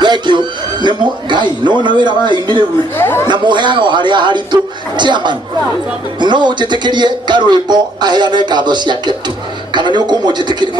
thengio nä ngai nona wä ra wainä rä na må heaga o harä a haritå chairman no å njä tä kä rie karwä mbo aheane ngatho ciake tu kana nä å kå må njä tä kä